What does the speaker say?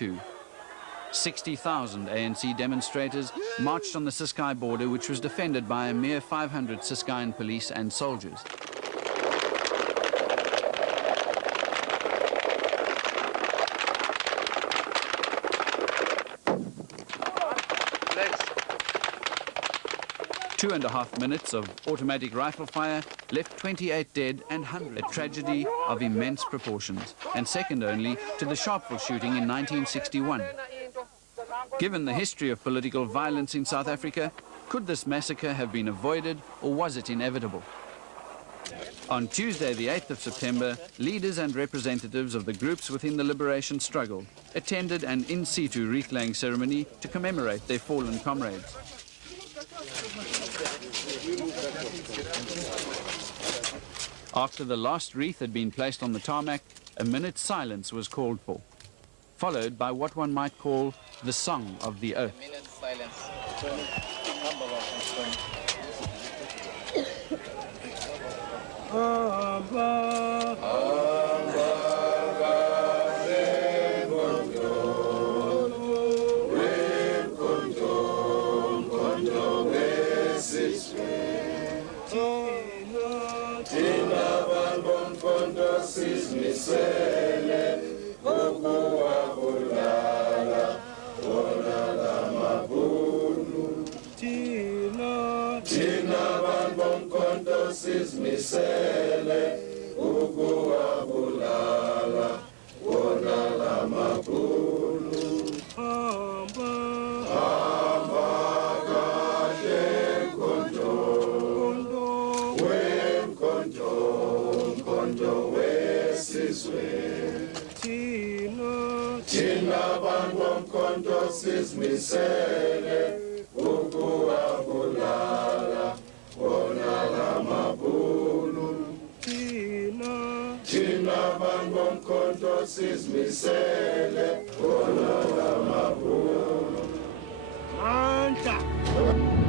1962. 60,000 ANC demonstrators marched on the Ciskei border, which was defended by a mere 500 Ciskeian police and soldiers. Two and a half minutes of automatic rifle fire left 28 dead and 100, a tragedy of immense proportions, and second only to the Sharpeville shooting in 1961. Given the history of political violence in South Africa, could this massacre have been avoided, or was it inevitable? On Tuesday, the 8th of September, leaders and representatives of the groups within the liberation struggle attended an in-situ wreath-laying ceremony to commemorate their fallen comrades. After the last wreath had been placed on the tarmac, a minute's silence was called for, followed by what one might call the Song of the Earth. Anta!